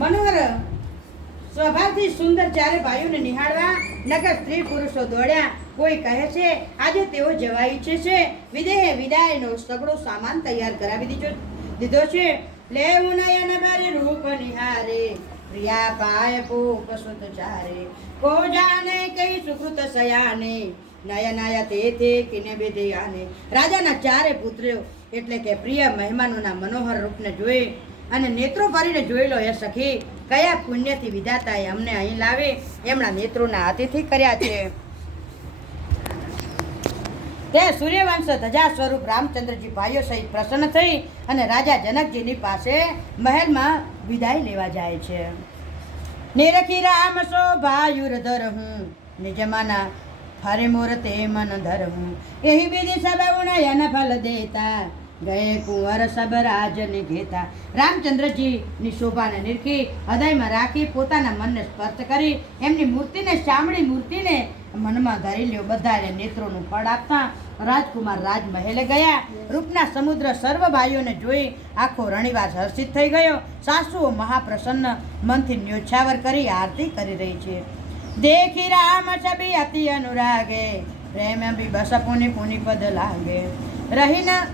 મનોહર સ્વભાવથી સુંદર ચારે ભાઈઓને નિહાળવા નગર સ્ત્રી પુરુષો દોડ્યા. કોઈ કહે છે આજે તેઓ જવા ઈચ્છે છે. વિદેહે વિદાયનો સગળો સામાન તૈયાર કરાવી દીધો છે. લેવું નયન ભરે રૂપ નિહારે, પ્રિયા પાય પૂપ સુત ચારે. કો જાને કઈ સુકૃત સયાને, નયનાયા તે કિને બેદયાને. રાજાના ચારે પુત્રો એટલે કે પ્રિય મહેમાનોના મનોહર રૂપને જોઈ અને નેત્રો ભરીને જોઈ લો. એ સખી, કયા પુણ્યથી વિધાતાએ અમને અહીં લાવી એમના નેત્રોના અતિથિ કર્યા છે. તે સૂર્યવંશ ધજા સ્વરૂપ રામચંદ્રજી ભાઈઓ સહિત પ્રસન્ન થઈ અને રાજા જનકજીની પાસે મહેલમાં વિદાય લેવા જાય છે. નિરખી રામ શોભાયુર હું, નિજમાના ફરે મોર તે મન ધર હું. એહી વિધિ સબ ઉણયન ફલ દેતા, ગયે કુંવર સબ રાજને ઘેતા. રામચંદ્રજીની શોભાને નિરખી હૃદયમાં રાખી પોતાના મનને સ્પર્શ કરી એમની મૂર્તિને, શામળી મૂર્તિને મનમાં ધરી લ્યો. બધાને નેત્રોનું ફળ આપતા રાજકુમાર રાજમહેલે ગયા. રૂપના સમુદ્ર સર્વ ભાઈઓને જોઈ આખો રણિવાસ હર્ષિત થઈ ગયો. સાસુઓ મહાપ્રસન્ન મનથી ન્યોછાવર કરી આરતી કરી રહી છે. દેખી રામ છબી અતિ અનુરાગે, પ્રેમ બી બસ પુની પુની પદ લાગે. રહીના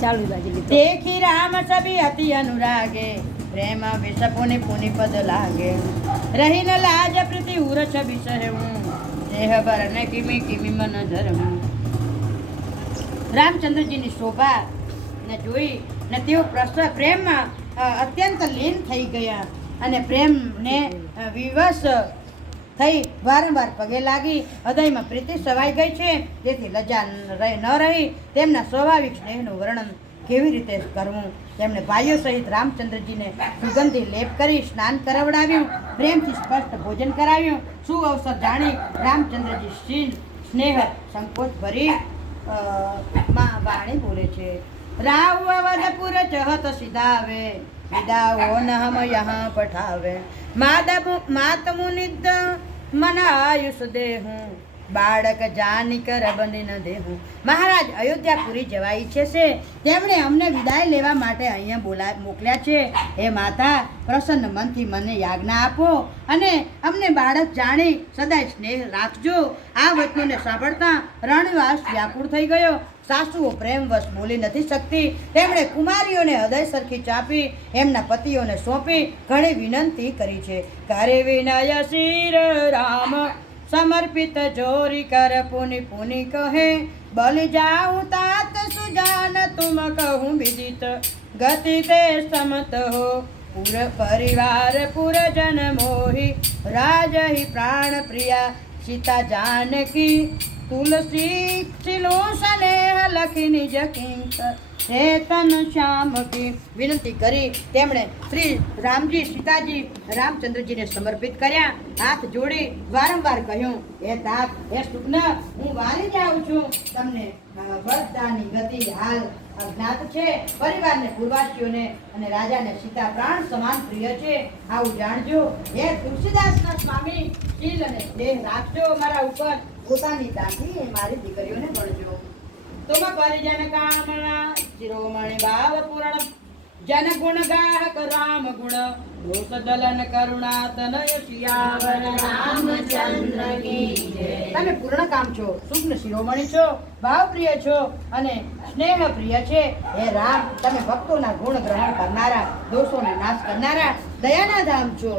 ચાલુ દેખી રામ છબી અતિ અનુરાગે, પ્રેમ વિષ પુની પુની પદ લાગે. રહીન લાજ પ્રીતિ ઉર છબી સહેવું, દેહ બરન કિમી કિમી મન ધરવું. રામચંદ્રજીની શોભા ને જોઈ ને તેઓ પ્રેમમાં અત્યંત લીન થઈ ગયા અને પ્રેમને વિવશ થઈ વારંવાર પગે લાગી. હૃદયમાં પ્રીતિ સવાઈ ગઈ છે. તેથી લજ્જા ન રહી તેમના સ્વાભાવિક સ્નેહનું વર્ણન કેવી રીતે કરવું. તેમણે ભાઈઓ સહિત રામચંદ્રજીને સુગંધી લેપ કરી સ્નાન કરાવડાવ્યું, પ્રેમથી સ્પષ્ટ ભોજન કરાવ્યું. શું અવસર જાણી રામચંદ્રજી સ્નેહ સંકોચ ભરી માં વાણી બોલે છે. રાવ અવધપુર ચહત સિધાવે, વિદાઓ ન હમ યહાં પઠાવે. માત મુનિદ મન આયુષ દેહું, બાળક જાની કર બંધી ન દેહું. મહારાજ અયોધ્યાપુરી જવા ઈચ્છે છે. તેમણે અમને વિદાય લેવા માટે અહીંયા મોકલ્યા છે. હે માતા, પ્રસન્ન મનથી મને યાજ્ઞા આપો અને અમને બાળક જાણી સદાય સ્નેહ રાખજો. આ વચનોને સાંભળતા રણવાસ વ્યાકુળ થઈ ગયો. સાસુઓ પ્રેમવશ બોલી નથી શકતી. તેમણે કુમારીઓને હૃદય સરખી ચાપી એમના પતિઓને સોંપી ઘણી વિનંતી કરી છે. કરે વિનય શિર રામ, સમર્પિત જોરી કર પુની પુની કહે. બલિ જાઉં तात સુજાન તુમ કહું વિદિત, ગતિ તે સમત હો પુર પરિવાર પુરજન મોહી. રાજહી પ્રાણ પ્રિયા સીતા જાનકી, તુલસી સિલો સ્નેહ લખી નિજ કિંક, ચેતન શ્યામ કી. વિનંતી કરી તેમણે શ્રી રામજી સીતાજી રામચંદ્રજીને સમર્પિત કર્યા. હાથ જોડી વારંવાર કહ્યું, હે तात, હે સુગ્ન, હું વારી જાઉં છું. તમને બધાની ગતિ હાલ અજ્ઞાત છે. પરિવારને, પૂર્વાસીઓને અને રાજાને સીતા પ્રાણ સમાન પ્રિય છે. આવું જાણજો. હે તુલસીદાસના સ્વામી, શીલ અને સ્નેહ રાખજો મારા ઉપર. પોતાની દાસી મારી દીકરીઓને ભણજો. तुम परिजन कामना शिरोमणि भाव पूर्ण, जन गुण गाहक राम गुण, दोष दलन करुणा तनय सियावर रामचंद्र की जय. તમે પૂર્ણ કામ છો, શુભ્ન શિરોમણિ છો, ભાવ પ્રિય છો અને સ્નેહ પ્રિય છે. હે રામ, તમે ભક્તોના ગુણ ગ્રહણ કરનારા, દોષોને નાશ કરનારા દયાના ધામ છો.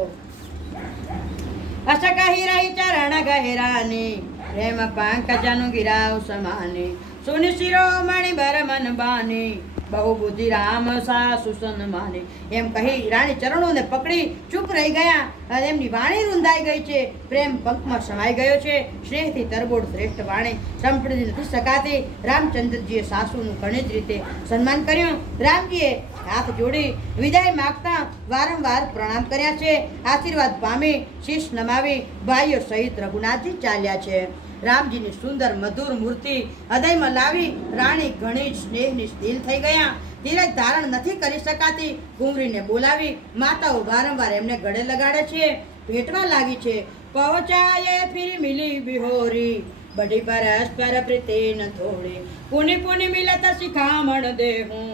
અસ કહી રહી ચરણ ગહેરાની, પ્રેમ પાંકજનું ગિરાવ સમાની. સુન શિરોમણિ બર મન બાની, બહુ બુદ્ધિ રામ સાસુ સન્માની. એમ કહી રાણી ચરણોને પકડી ચૂપ રહી ગયા અને એમની વાણી રૂંધાઈ ગઈ છે. પ્રેમ પંખમાં સમાઈ ગયો છે. સ્નેહથી તરબોળ શ્રેષ્ઠ વાણી સંપડી નથી શકાતી. રામચંદ્રજીએ સાસુનું ઘણી જ રીતે સન્માન કર્યું. રામજીએ હાથ જોડી વિદાય માગતા વારંવાર પ્રણામ કર્યા છે. આશીર્વાદ પામી શીશ નમાવી ભાઈઓ સહિત રઘુનાથજી ચાલ્યા છે. રામજીની સુંદર મધુર મૂર્તિ હૃદયમાં લાવી રાણી ઘણી સ્નેહની સ્થિર થઈ ગયા. ધીરજ ધારણ નથી કરી શકાતી. ઘુંઘરીને બોલાવી માતાઓ વારંવાર એમને ગળે લગાડે છે, ભેટવા લાગી છે. પહોંચાયે ફિર મિલી બિહોરી, बड़ी परस्पर प्रीति न थोड़ी पुनि पुनि मिलत शिखामण देहूं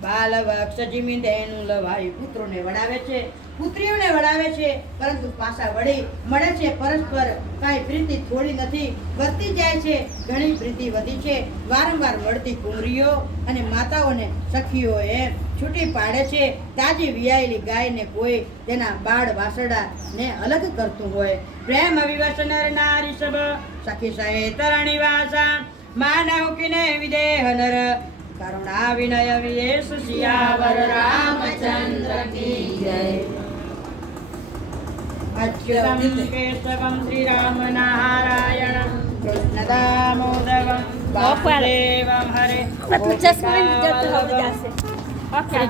बाल वक्ष જીમી તેનું લવાય પુત્રોને વડાવે છે પુત્રીઓને વડાવે છે પરંતુ પાછા વળી મળે છે પરસ્પર કાંઈ પ્રીતિ થોડી નથી વધતી જાય છે ઘણી પ્રીતિ વધી છે વારંવાર મળતી કુંવરીઓ અને માતાઓને સખીઓ એમ છૂટી પાડે છે તાજી વિયાયેલી ગાયને કોઈ તેના બાળ વાસડાને અલગ કરતું હોય પ્રેમ વિવશ નર નારી સબ સખી સહિત રણિવાસા માનવ કિને વિદેહ નર करुणा विनय विदेश सियावर रामचंद्र की जय अच्युतम केशवम श्री राम नारायण कृष्ण दामोदरम वासुदेवम हरे मतलब 10 मिनट जब तो हो जासे ओके